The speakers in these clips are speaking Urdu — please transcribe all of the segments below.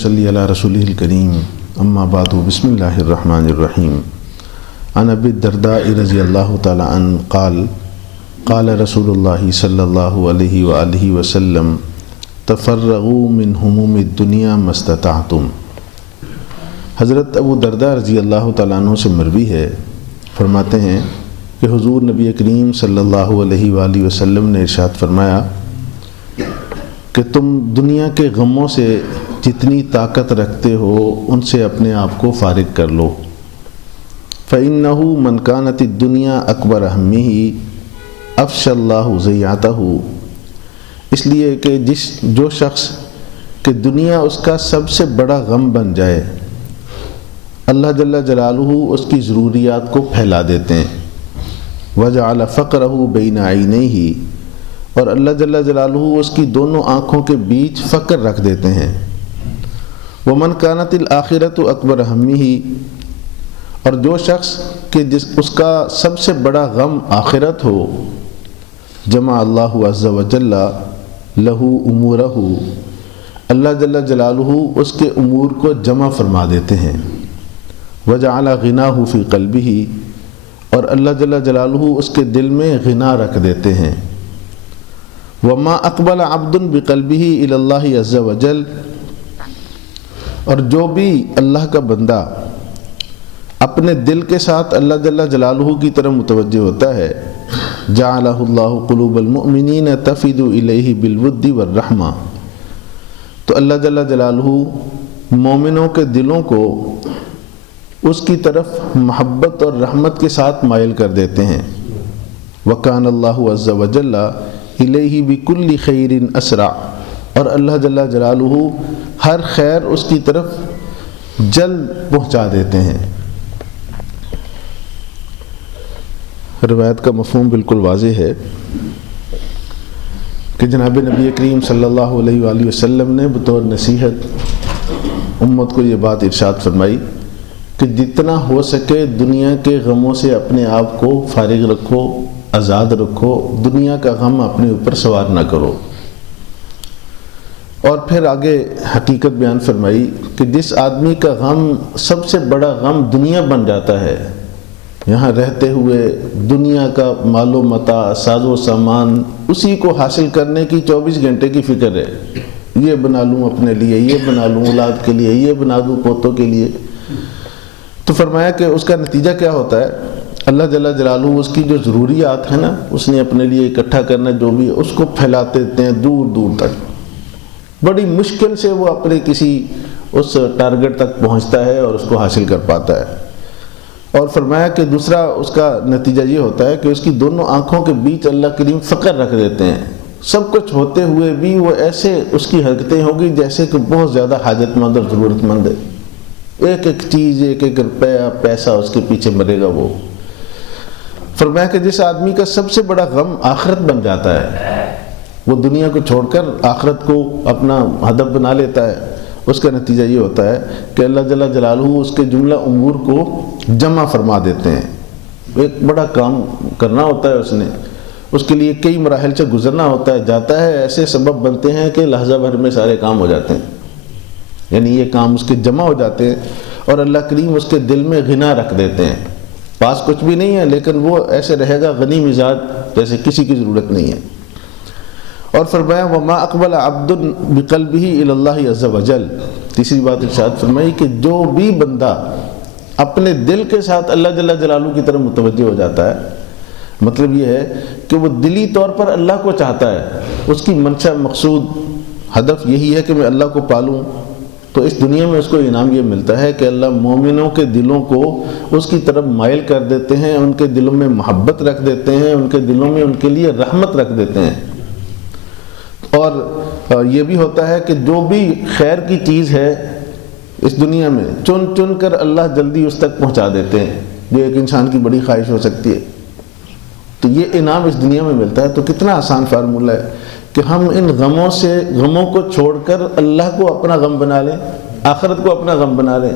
صلی علی رسولہ الکریم اما بعد بسم اللہ الرحمن الرحیم عن ابی الدرداء رضی اللہ تعالی عنہ قال قال رسول اللہ صلی اللہ علیہ وآلہ وسلم تفرغوا من هموم الدنیا ما استطعتم۔ حضرت ابو درداء رضی اللہ تعالیٰ عنہ سے مروی ہے، فرماتے ہیں کہ حضور نبی کریم صلی اللہ علیہ وآلہ وسلم نے ارشاد فرمایا کہ تم دنیا کے غموں سے جتنی طاقت رکھتے ہو ان سے اپنے آپ کو فارغ کر لو۔ فَإِنَّهُ مَنْ كَانَتِ الدُّنْيَا أَكْبَرَ هَمِّهِ أَفْشَى اللَّهُ زَيَّاتَهُ، اس لیے کہ جو شخص کہ دنیا اس کا سب سے بڑا غم بن جائے، اللہ جل جلالہ اس کی ضروریات کو پھیلا دیتے ہیں۔ وَجَعَلَ فَقْرَهُ بَيْنَ عَيْنَيْهِ، اور اللہ جل جلالہ اس کی دونوں آنکھوں کے بیچ فقر رکھ دیتے ہیں۔ وَمَنْ كَانَتِ الْآخِرَةُ أَكْبَرَ هَمِّهِ، اور جو شخص کہ اس کا سب سے بڑا غم آخرت ہو، جمع اللہ عز وجل لہو امورہ، اللہ جل جلالہ اس کے امور کو جمع فرما دیتے ہیں۔ وجعل غناہ فی قلبہ، اور اللہ جل جلالہ اس کے دل میں غنا رکھ دیتے ہیں۔ وما اقبل عبد بقلبہ الی اللہ عز وجل، اور جو بھی اللہ کا بندہ اپنے دل کے ساتھ اللہ جل جلالہ کی طرف متوجہ ہوتا ہے، جعلہ اللہ قلوب المؤمنین تفید الیہ بالود والرحمہ، تو اللہ جل جلالہ مومنوں کے دلوں کو اس کی طرف محبت اور رحمت کے ساتھ مائل کر دیتے ہیں۔ وکان اللہ عز وجل الیہ بکل خیر اسرع، اور اللہ جل جلالہ ہر خیر اس کی طرف جلد پہنچا دیتے ہیں۔ روایت کا مفہوم بالکل واضح ہے کہ جناب نبی کریم صلی اللہ علیہ وآلہ وسلم نے بطور نصیحت امت کو یہ بات ارشاد فرمائی کہ جتنا ہو سکے دنیا کے غموں سے اپنے آپ کو فارغ رکھو، آزاد رکھو، دنیا کا غم اپنے اوپر سوار نہ کرو۔ اور پھر آگے حقیقت بیان فرمائی کہ جس آدمی کا غم سب سے بڑا غم دنیا بن جاتا ہے، یہاں رہتے ہوئے دنیا کا مال و متاع، ساز و سامان، اسی کو حاصل کرنے کی 24 گھنٹے کی فکر ہے، یہ بنا لوں اپنے لیے، یہ بنا لوں اولاد کے لیے، یہ بنا دوں پوتوں کے لیے، تو فرمایا کہ اس کا نتیجہ کیا ہوتا ہے؟ اللہ جل جلالہ اس کی جو ضروریات ہیں نا، اس نے اپنے لیے اکٹھا کرنا جو بھی ہے، اس کو پھیلاتے دیتے ہیں دور دور تک، بڑی مشکل سے وہ اپنے کسی اس ٹارگٹ تک پہنچتا ہے اور اس کو حاصل کر پاتا ہے۔ اور فرمایا کہ دوسرا اس کا نتیجہ یہ ہوتا ہے کہ اس کی دونوں آنکھوں کے بیچ اللہ کریم فقر رکھ دیتے ہیں، سب کچھ ہوتے ہوئے بھی وہ ایسے اس کی حرکتیں ہوگی جیسے کہ بہت زیادہ حاجت مند اور ضرورت مند ہے، ایک ایک چیز، ایک ایک روپیہ پیسہ اس کے پیچھے مرے گا وہ۔ فرمایا کہ جس آدمی کا سب سے بڑا غم آخرت بن جاتا ہے، وہ دنیا کو چھوڑ کر آخرت کو اپنا ہدف بنا لیتا ہے، اس کا نتیجہ یہ ہوتا ہے کہ اللہ جل جلالہ اس کے جملہ امور کو جمع فرما دیتے ہیں۔ ایک بڑا کام کرنا ہوتا ہے اس نے، اس کے لیے کئی مراحل سے گزرنا ہوتا ہے، جاتا ہے، ایسے سبب بنتے ہیں کہ لحظہ بھر میں سارے کام ہو جاتے ہیں، یعنی یہ کام اس کے جمع ہو جاتے ہیں، اور اللہ کریم اس کے دل میں غنا رکھ دیتے ہیں، پاس کچھ بھی نہیں ہے لیکن وہ ایسے رہے گا غنی مزاج جیسے کسی کی ضرورت نہیں ہے۔ اور فرمایا وما اقبل عبد بقلبہ الی اللہ عز وجل، تیسری بات ارشاد فرمائی کہ جو بھی بندہ اپنے دل کے ساتھ اللہ جل جلالہ کی طرف متوجہ ہو جاتا ہے، مطلب یہ ہے کہ وہ دلی طور پر اللہ کو چاہتا ہے، اس کی منشا مقصود ہدف یہی ہے کہ میں اللہ کو پالوں، تو اس دنیا میں اس کو انعام یہ ملتا ہے کہ اللہ مومنوں کے دلوں کو اس کی طرف مائل کر دیتے ہیں، ان کے دلوں میں محبت رکھ دیتے ہیں، ان کے دلوں میں ان کے لیے رحمت رکھ دیتے ہیں۔ اور یہ بھی ہوتا ہے کہ جو بھی خیر کی چیز ہے اس دنیا میں چن چن کر اللہ جلدی اس تک پہنچا دیتے ہیں، جو ایک انسان کی بڑی خواہش ہو سکتی ہے، تو یہ انعام اس دنیا میں ملتا ہے۔ تو کتنا آسان فارمولہ ہے کہ ہم ان غموں کو چھوڑ کر اللہ کو اپنا غم بنا لیں، آخرت کو اپنا غم بنا لیں،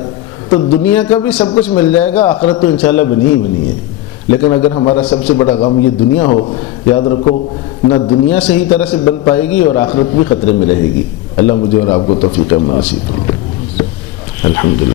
تو دنیا کا بھی سب کچھ مل جائے گا، آخرت تو انشاءاللہ بنی ہی بنی ہے۔ لیکن اگر ہمارا سب سے بڑا غم یہ دنیا ہو، یاد رکھو نہ دنیا صحیح طرح سے بن پائے گی اور آخرت بھی خطرے میں رہے گی۔ اللہ مجھے اور آپ کو توفیق نصیب فرمائے۔ الحمدللہ.